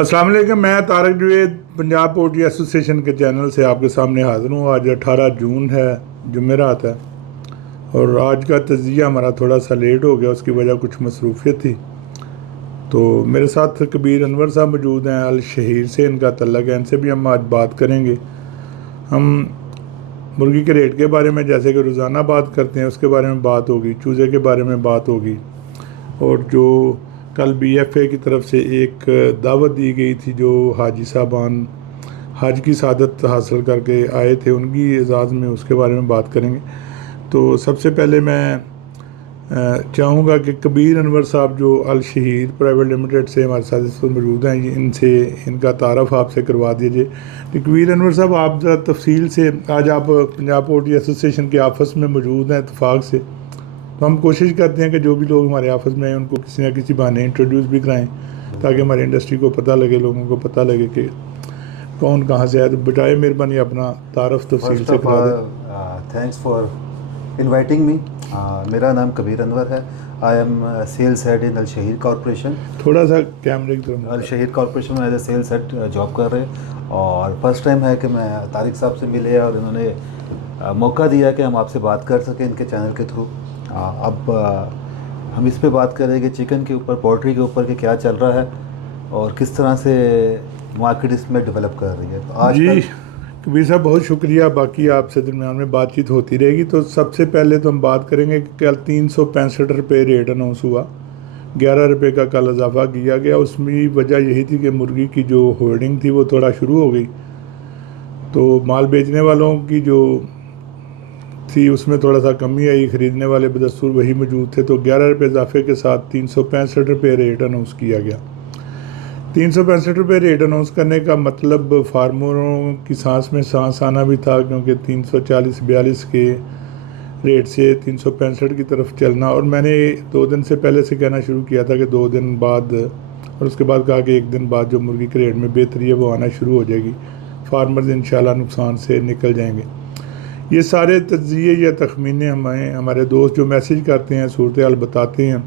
अस्सलाम वालेकुम। मैं तारक जुवेद पंजाब पोल्ट्री एसोसिएशन के चैनल से आपके सामने हाज़िर हूँ। आज 18 जून है, जुमेरात है, और आज का तज़िया हमारा थोड़ा सा लेट हो गया। उसकी वजह कुछ मसरूफियत थी। तो मेरे साथ कबीर अनवर साहब मौजूद हैं, अल शहीर से इनका तल्लक है। इनसे भी हम आज बात करेंगे। हम मुर्गी के रेट के बारे में जैसे कि रोज़ाना बात करते हैं उसके बारे में बात होगी, चूज़े के बारे में बात होगी, और जो कल BFA की तरफ से एक दावत दी गई थी जो हाजी साहबान हज की सादत हासिल करके आए थे उनकी एजाज़ में, उसके बारे में बात करेंगे। तो सबसे पहले मैं चाहूँगा कि कबीर अनवर साहब जो अल शहीर प्राइवेट लिमिटेड से हमारे साथ इस वक्त मौजूद हैं, इनसे इनका तारफ़ आपसे करवा दीजिए। तो कबीर अनवर साहब, आप ज़रा तफसील से, आज आप पंजाब पोल्ट्री एसोसिएशन के ऑफिस में मौजूद हैं इत्तफाक से, तो हम कोशिश करते हैं कि जो भी लोग हमारे ऑफिस में हैं उनको किसी न किसी बहाने इंट्रोड्यूस भी कराएं, ताकि हमारी इंडस्ट्री को पता लगे, लोगों को पता लगे कि कौन कहाँ से आए। तो बजाय मेहरबानी अपना तारफ़ तफसील से करा दें। Thanks for inviting me. मेरा नाम कबीर अनवर है। I am sales head in Al Shaheer corporation. थोड़ा सा कैमरे की तरफ। अल शहीर कॉरपोरेशन में as a sales head job कर रहे हैं, और फर्स्ट टाइम है कि मैं तारिक साहब से मिले और इन्होंने मौका दिया कि हम आपसे बात कर सकें इनके चैनल के थ्रू। अब हम इस पे बात करेंगे चिकन के ऊपर, पोल्ट्री के ऊपर, कि क्या चल रहा है और किस तरह से मार्केट इसमें डेवलप कर रही है। तो आज जी कबीर साहब, बहुत शुक्रिया। बाकी आपसे दरमियान में बातचीत होती रहेगी। तो सबसे पहले तो हम बात करेंगे कि कल 365 रुपये रेट अनाउंस हुआ, 11 रुपये का कल इजाफा किया गया। उसमें वजह यही थी कि मुर्गी की जो होल्डिंग थी वो थोड़ा शुरू हो गई, तो माल बेचने वालों की जो थी उसमें थोड़ा सा कमी आई, ख़रीदने वाले बदस्तूर वही मौजूद थे। तो 11 रुपये इजाफे के साथ 365 रुपये रेट अनाउंस किया गया। 365 रुपये रेट अनाउंस करने का मतलब फार्मरों की सांस में सांस आना भी था, क्योंकि 340-42 के रेट से 365 की तरफ चलना। और मैंने 2 दिन से पहले से कहना शुरू किया था कि 2 दिन बाद, और उसके बाद कहा कि 1 दिन बाद जो मुर्गी के रेट में बेहतरी है वो आना शुरू हो जाएगी, फार्मर्स इंशाल्लाह नुकसान से निकल जाएंगे। ये सारे तज्जिए या तखमीने हमें हमारे दोस्त जो मैसेज करते हैं, सूरत हाल बताते हैं,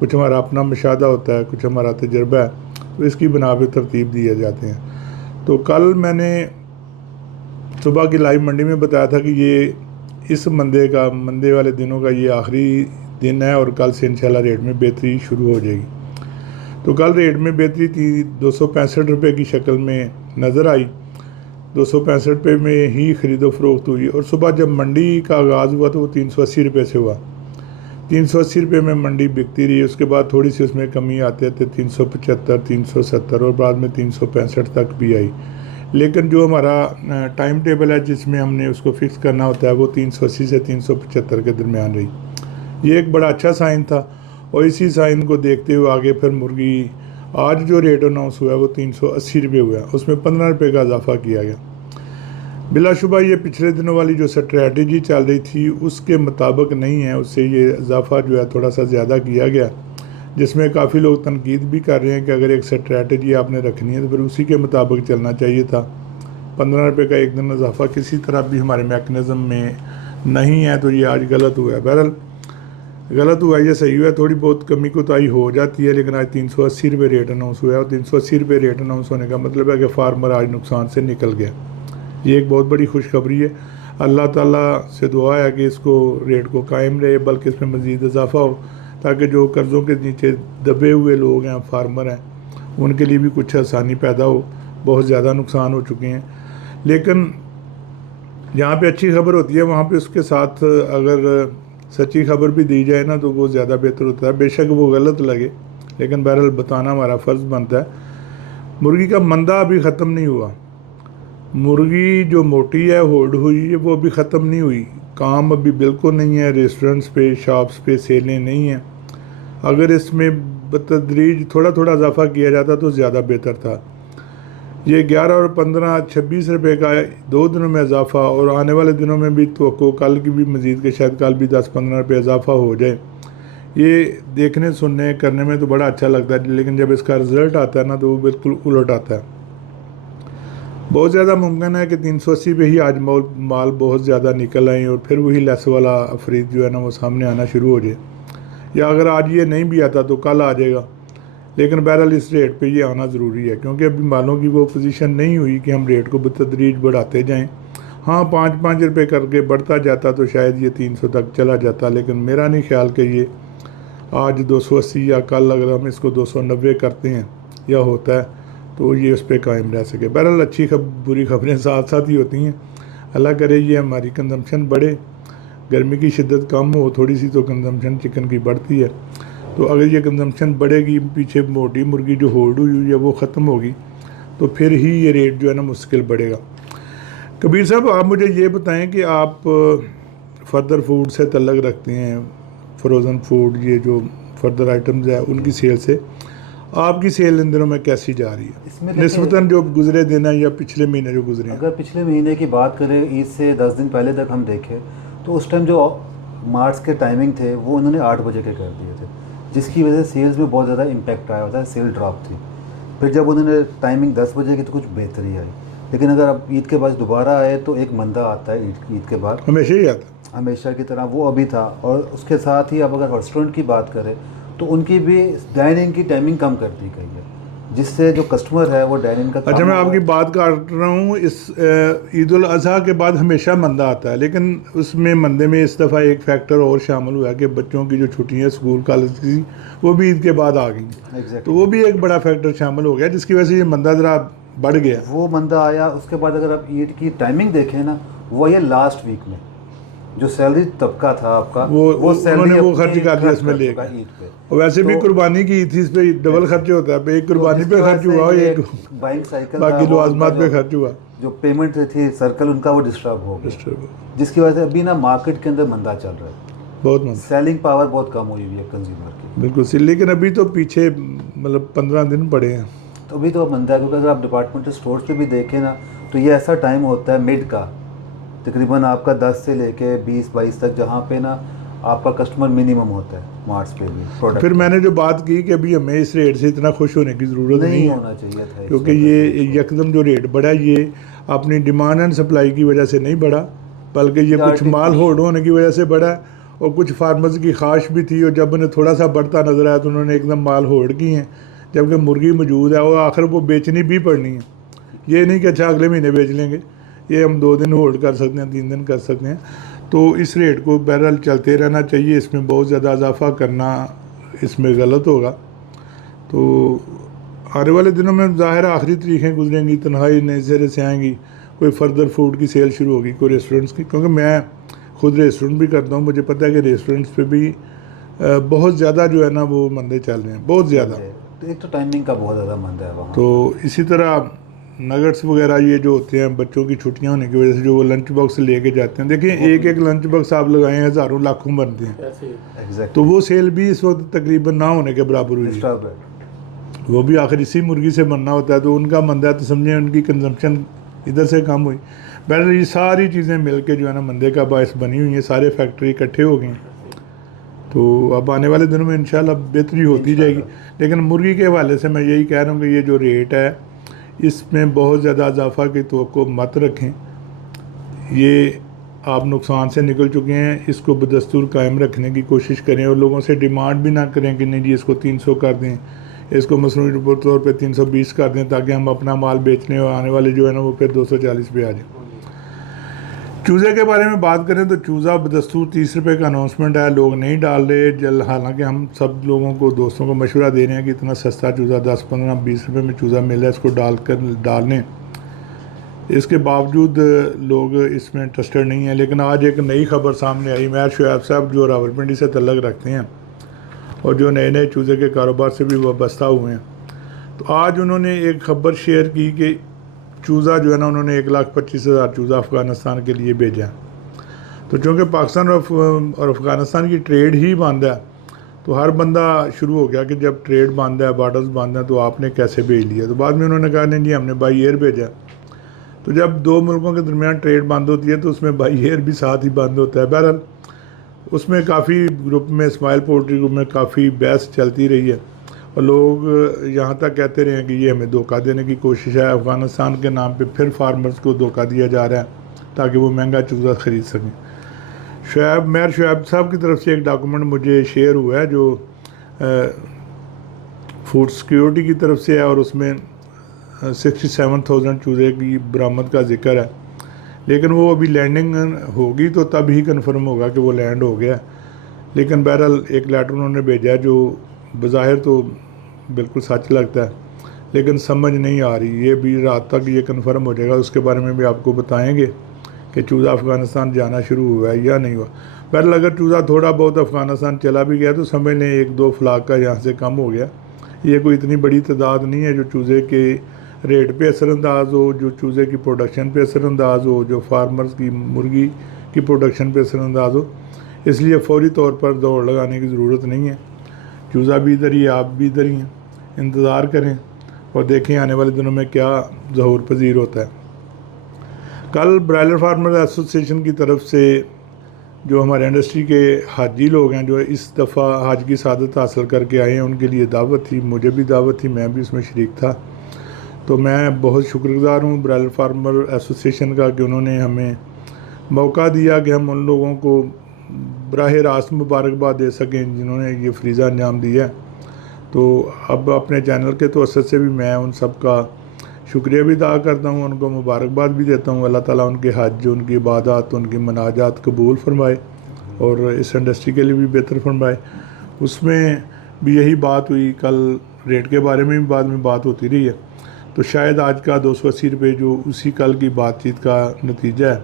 कुछ हमारा अपना मुशाहदा होता है, कुछ हमारा तजर्बा है, तो इसकी बना पर तरतीब दिए जाते हैं। तो कल मैंने सुबह की लाइव मंडी में बताया था कि ये इस मंदे वाले दिनों का ये आखिरी दिन है, और कल से इंशाल्लाह रेट में बेहतरी शुरू हो जाएगी। तो कल रेट में बेहतरी थी 265 रुपये की शक्ल में नज़र आई। 265 रुपये में ही ख़रीदो फरोख्त हुई, और सुबह जब मंडी का आगाज़ हुआ तो वो 380 रुपये से हुआ। 380 रुपये में मंडी बिकती रही। उसके बाद थोड़ी सी उसमें कमी आते थे, 375, 370, और बाद में 365 तक भी आई। लेकिन जो हमारा टाइम टेबल है जिसमें हमने उसको फ़िक्स करना होता है वो 380 से 375 के दरमियान रही। ये एक बड़ा अच्छा साइन था, और इसी साइन को देखते हुए आगे फिर मुर्गी आज जो रेट अनाउंस हुआ है वो 380 रुपये हुआ है, उसमें 15 रुपये का इजाफा किया गया। बिलाशुबा ये पिछले दिनों वाली जो स्ट्रैटेजी चल रही थी उसके मुताबिक नहीं है, उससे ये इजाफा जो है थोड़ा सा ज़्यादा किया गया, जिसमें काफ़ी लोग तनकीद भी कर रहे हैं कि अगर एक स्ट्रैटेजी आपने रखनी है तो फिर उसी के मुताबिक चलना चाहिए था। 15 रुपये का 1 दिन इजाफा किसी तरह भी हमारे मैकेनिज़्म में नहीं है, तो ये आज गलत हुआ है। बहरहाल गलत हुआ, ये सही हुआ, थोड़ी बहुत कमी कोताही हो जाती है, लेकिन आज 380 रुपये रेट अनाउंस हुआ है, और 380 रुपये रेट अनाउंस होने का मतलब है कि फार्मर आज नुकसान से निकल गया। ये एक बहुत बड़ी खुशखबरी है। अल्लाह ताला से दुआ है कि इसको रेट को कायम रहे, बल्कि इसमें मज़ीद इजाफा हो, ताकि जो कर्ज़ों के नीचे दबे हुए लोग हैं, फार्मर हैं, उनके लिए भी कुछ आसानी पैदा हो। बहुत ज़्यादा नुकसान हो चुके हैं। लेकिन जहाँ पे अच्छी खबर होती है वहाँ पे उसके साथ अगर सच्ची खबर भी दी जाए ना तो वो ज़्यादा बेहतर होता है। बेशक वो गलत लगे, लेकिन बहरहाल बताना हमारा फ़र्ज़ बनता है। मुर्गी का मंदा अभी ख़त्म नहीं हुआ। मुर्गी जो मोटी है, होल्ड हुई है, वो अभी ख़त्म नहीं हुई। काम अभी बिल्कुल नहीं है। रेस्टोरेंट्स पे, शॉप्स पे सेलें नहीं हैं। अगर इसमें बतदरीज थोड़ा थोड़ा इजाफा किया जाता तो ज़्यादा बेहतर था। ये 11 और 15, 26 रुपये का 2 दिनों में इजाफा, और आने वाले दिनों में भी तो कल की भी मज़ीद के शायद कल भी 10-15 रुपये इजाफा हो जाए। ये देखने, सुनने, करने में तो बड़ा अच्छा लगता है, लेकिन जब इसका रिज़ल्ट आता है ना तो वो बिल्कुल उलट आता है। बहुत ज़्यादा मुमकिन है कि 380 पे ही आज माल बहुत ज़्यादा निकल आए, और फिर वही लेस वाला अफरीद जो है ना वो सामने आना शुरू हो जाए, या अगर आज ये नहीं भी आता तो कल आ जाएगा। लेकिन बहरहाल इस रेट पे ये आना ज़रूरी है, क्योंकि अभी मालों की वो पोजीशन नहीं हुई कि हम रेट को बतदरीज बढ़ाते जाएं। हाँ, 5-5 रुपये करके बढ़ता जाता तो शायद ये 300 तक चला जाता, लेकिन मेरा नहीं ख्याल कि ये आज 280 या कल अगर हम इसको 290 करते हैं या होता है तो ये उस पर कायम रह सके। बहरहाल अच्छी बुरी खबरें साथ साथ ही होती हैं। अल्लाह करे ये हमारी कंजम्पशन बढ़े, गर्मी की शिद्दत कम हो थोड़ी सी तो कंजम्पशन चिकन की बढ़ती है। तो अगर ये कंजम्पशन बढ़ेगी, पीछे मोटी मुर्गी जो होल्ड हुई है वो ख़त्म होगी, तो फिर ही ये रेट जो है ना मुश्किल बढ़ेगा। कबीर साहब, आप मुझे ये बताएं कि आप फर्दर फूड से तल्लक रखते हैं, फ्रोज़न फूड, ये जो फर्दर आइटम्स है उनकी सेल से आपकी सेल इन दिनों में कैसी जा रही है इसमें निस्बतन जो गुजरे दिन है या पिछले महीने जो गुजरे हैं? अगर पिछले महीने की बात करें, ईद से 10 दिन पहले तक हम देखें तो उस टाइम जो मार्च के टाइमिंग थे वो उन्होंने 8 बजे के कर दिए थे, जिसकी वजह से सेल्स में बहुत ज़्यादा इम्पैक्ट आया होता है, सेल ड्रॉप थी। फिर जब उन्होंने टाइमिंग 10 बजे की तो कुछ बेहतरी आई, लेकिन अगर अब ईद के बाद दोबारा आए तो एक मंदा आता है ईद के बाद, हमेशा ही आता। हमेशा की तरह वो अभी था। और उसके साथ ही अब अगर रेस्टोरेंट की बात करें तो उनकी भी डाइनिंग की टाइमिंग कम कर दी गई है, जिससे जो कस्टमर है वो डाइनिंग का अच्छा, मैं आपकी बात काट रहा हूँ। इस ईद उल अज़हा के बाद हमेशा मंदा आता है, लेकिन उसमें मंदे में इस दफ़ा एक फैक्टर और शामिल हुआ है कि बच्चों की जो छुट्टियाँ स्कूल कॉलेज की वो भी ईद के बाद आ गई। तो वो भी एक बड़ा फैक्टर शामिल हो गया, जिसकी वजह से ये मंदा ज़रा बढ़ गया। वो मंदा आया। उसके बाद अगर आप ईद की टाइमिंग देखें ना, वो ये लास्ट वीक में जो सैलरी तबका था आपका वो सैलरी वो खर्च कर दिया इसमें ले ईद पे। और वैसे भी कुर्बानी की थी, इस पे डबल खर्च होता है, एक कुर्बानी पे खर्च हुआ, एक बाइक साइकिल बाकी लवाजमात पे खर्च हुआ, जो पेमेंट थी सर्कल उनका वो डिस्टर्ब हो गया, जिसकी वजह से अभी ना मार्केट के अंदर मंदा चल रहा है, बहुत मंदा, सेलिंग पावर बहुत कम हुई हुई है कंज्यूमर की। बिल्कुल सी। लेकिन अभी तो पीछे मतलब 15 दिन पड़े हैं, तो अभी तो मंदा है। क्योंकि अगर आप डिपार्टमेंटल स्टोर्स पे भी देखें ना तो ये ऐसा टाइम होता है मिड का, तकरीबन आपका 10 से लेके 20-22 तक, जहाँ पे ना आपका कस्टमर मिनिमम होता है मार्च पे भी प्रोडक्ट। फिर मैंने जो बात की कि अभी हमें इस रेट से इतना खुश होने की ज़रूरत नहीं होना चाहिए था, क्योंकि ये यकदम जो रेट बढ़ा ये अपनी डिमांड एंड सप्लाई की वजह से नहीं बढ़ा, बल्कि ये कुछ माल होल्ड होने की वजह से बढ़ा, और कुछ फार्मर्स की ख्वाहिश भी थी, और जब उन्हें थोड़ा सा बढ़ता नज़र आया तो उन्होंने एकदम माल होल्ड किए हैं, जबकि मुर्गी मौजूद है और आखिर वो बेचनी भी पड़नी है। ये नहीं कि अच्छा अगले महीने बेच लेंगे, ये हम 2 दिन होल्ड कर सकते हैं, 3 दिन कर सकते हैं। तो इस रेट को बहरहाल चलते रहना चाहिए, इसमें बहुत ज़्यादा इजाफा करना इसमें गलत होगा। तो आने वाले दिनों में ज़ाहिर आखिरी तारीखें गुजरेंगी, तनहाई नए सिरे से आएंगी, कोई फर्दर फूड की सेल शुरू होगी, कोई रेस्टोरेंट्स की, क्योंकि मैं खुद रेस्टोरेंट भी करता हूँ, मुझे पता है कि रेस्टोरेंट्स पे भी बहुत ज़्यादा जो है ना वो मंदे चल रहे हैं, बहुत ज़्यादा। तो एक तो टाइमिंग का बहुत ज़्यादा मंदा है वहाँ। तो इसी तरह नगट्स वगैरह ये जो होते हैं बच्चों की छुट्टियां होने की वजह से जो वो लंच बॉक्स लेके जाते हैं, देखिए एक एक लंच बॉक्स आप लगाए हज़ारों लाखों बनते हैं, तो वो सेल भी इस वक्त तकरीबन ना होने के बराबर हुई है। वो भी आखिर इसी मुर्गी से बनना होता है, तो उनका मंदा है, तो समझें उनकी कंजम्पशन इधर से कम हुई। बहरहाल ये सारी चीज़ें मिल के जो है ना मंदे का बायस बनी हुई हैं, सारे फैक्ट्री इकट्ठे हो गए हैं। तो अब आने वाले दिनों में इंशाल्लाह बेहतरी होती जाएगी। लेकिन मुर्गी के हवाले से मैं यही कह रहा हूँ कि ये जो रेट है इसमें बहुत ज़्यादा इजाफा की तवक्को मत रखें, ये आप नुकसान से निकल चुके हैं, इसको बदस्तूर कायम रखने की कोशिश करें, और लोगों से डिमांड भी ना करें कि नहीं जी इसको 300 कर दें, इसको मसनूई तौर पे 320 कर दें, ताकि हम अपना माल बेचने और आने वाले जो है ना वो फिर 240 पे आ जाए। चूज़े के बारे में बात करें तो चूज़ा बदस्तूर 30 रुपये का अनाउंसमेंट है, लोग नहीं डाल रहे, हालांकि हम सब लोगों को, दोस्तों को मशवरा दे रहे हैं कि इतना सस्ता चूज़ा 10, 15, 20 रुपये में चूज़ा मिल रहा है, इसको डाल लें। इसके बावजूद लोग इसमें इंटरेस्टेड नहीं है। लेकिन आज एक नई खबर सामने आई, मैं शुएब साहब जो रावलपिंडी से तल्लक रखते हैं और जो नए नए चूज़े के कारोबार से भी वाबस्ता हुए हैं, तो आज उन्होंने एक ख़बर शेयर की कि चूज़ा जो है ना उन्होंने 1,25,000 चूज़ा अफ़गानिस्तान के लिए भेजा। तो चूँकि पाकिस्तान और अफ़गानिस्तान की ट्रेड ही बंद है, तो हर बंदा शुरू हो गया कि जब ट्रेड बंद है, बॉर्डर्स बंद हैं, तो आपने कैसे भेज लिया। तो बाद में उन्होंने कहा नहीं जी हमने बाई एयर भेजा। तो जब दो मुल्कों के दरमियान ट्रेड बंद होती है तो उसमें बाई एयर भी साथ ही बंद होता है। बहरहाल उसमें काफ़ी ग्रुप में, इस्माइल पोल्ट्री ग्रुप में काफ़ी बहस चलती रही है, और लोग यहाँ तक कहते रहे हैं कि ये हमें धोखा देने की कोशिश है, अफ़गानिस्तान के नाम पे फिर फार्मर्स को धोखा दिया जा रहा है ताकि वो महंगा चूज़ा ख़रीद सकें। शुएब साहब की तरफ से एक डॉक्यूमेंट मुझे शेयर हुआ है जो फूड सिक्योरिटी की तरफ से है और उसमें 67,000 चूज़े की बरामद का जिक्र है, लेकिन वो अभी लैंडिंग होगी तो तब ही कंफर्म होगा कि वो लैंड हो गया। लेकिन बहरहाल एक लेटर उन्होंने भेजा है जो बज़ाहिर तो बिल्कुल सच लगता है, लेकिन समझ नहीं आ रही। ये भी रात तक ये कंफर्म हो जाएगा, उसके बारे में भी आपको बताएंगे कि चूज़ा अफ़गानिस्तान जाना शुरू हुआ है या नहीं हुआ। बहरहाल अगर चूज़ा थोड़ा बहुत अफ़गानिस्तान चला भी गया तो समझ लें 1-2 फ्लाक का यहाँ से कम हो गया। ये कोई इतनी बड़ी तादाद नहीं है जो चूज़े के रेट पे असरअंदाज हो, जो चूज़े की प्रोडक्शन पे असरअंदाज हो, जो फार्मर्स की मुर्गी की प्रोडक्शन पे असरअंदाज हो। इसलिए फौरी तौर पर दौड़ लगाने की ज़रूरत नहीं है। चूज़ा भी इधर ही है, आप भी इधर ही हैं, इंतज़ार करें और देखें आने वाले दिनों में क्या ज़हूर पजीर होता है। कल ब्रायलर फार्मर एसोसिएशन की तरफ से जो हमारे इंडस्ट्री के हाजी लोग हैं जो इस दफ़ा हज की सादत हासिल करके आए हैं, उनके लिए दावत थी, मुझे भी दावत थी, मैं भी उसमें शरीक था। तो मैं बहुत शुक्रगुज़ार हूँ ब्रायलर फार्मर एसोसिएशन का कि उन्होंने हमें मौका दिया कि हम उन लोगों को बराह रास्त मुबारकबाद दे सकें जिन्होंने ये फरीज़ा अंजाम दिया। तो अब अपने चैनल के तवस्सुत से भी मैं उन सब का शुक्रिया भी अदा करता हूँ, उनको मुबारकबाद भी देता हूँ। अल्लाह ताला उनके हज, उनकी इबादत, उनकी मनाजात कबूल फरमाए और इस इंडस्ट्री के लिए भी बेहतर फरमाए। उसमें भी यही बात हुई, कल रेट के बारे में भी बाद में बात होती रही है। तो शायद आज का 280 रुपये जो उसी कल की बातचीत का नतीजा है।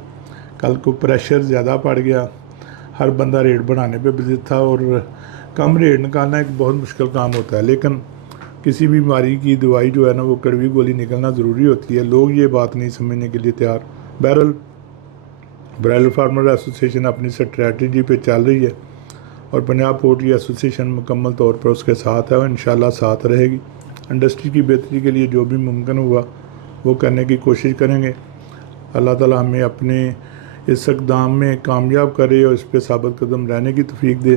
कल को प्रेशर ज़्यादा पड़ गया, हर बंदा रेट बढ़ाने पे बिजी था और कम रेट निकालना एक बहुत मुश्किल काम होता है। लेकिन किसी भी बीमारी की दवाई जो है ना वो कड़वी गोली निकलना ज़रूरी होती है। लोग ये बात नहीं समझने के लिए तैयार। बहरहाल ब्रायलर फार्मर एसोसिएशन अपनी स्ट्रैटेजी पे चल रही है और पंजाब पोल्ट्री एसोसिएशन मुकम्मल तौर पर उसके साथ है और इंशाल्लाह साथ रहेगी। इंडस्ट्री की बेहतरी के लिए जो भी मुमकिन हुआ वो करने की कोशिश करेंगे। अल्लाह ताला हमें अपने इस इक़दाम में कामयाब करे और इस पर साबित कदम रहने की तौफीक दे।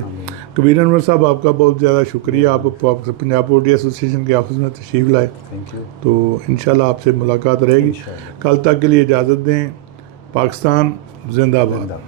कबीर अनवर साहब, आपका बहुत ज़्यादा शुक्रिया, आप पंजाब पोल्ट्री एसोसिएशन के ऑफिस में तशरीफ़ लाए। Thank you. तो इंशाल्लाह आपसे मुलाकात रहेगी। कल तक के लिए इजाज़त दें। पाकिस्तान जिंदाबाद।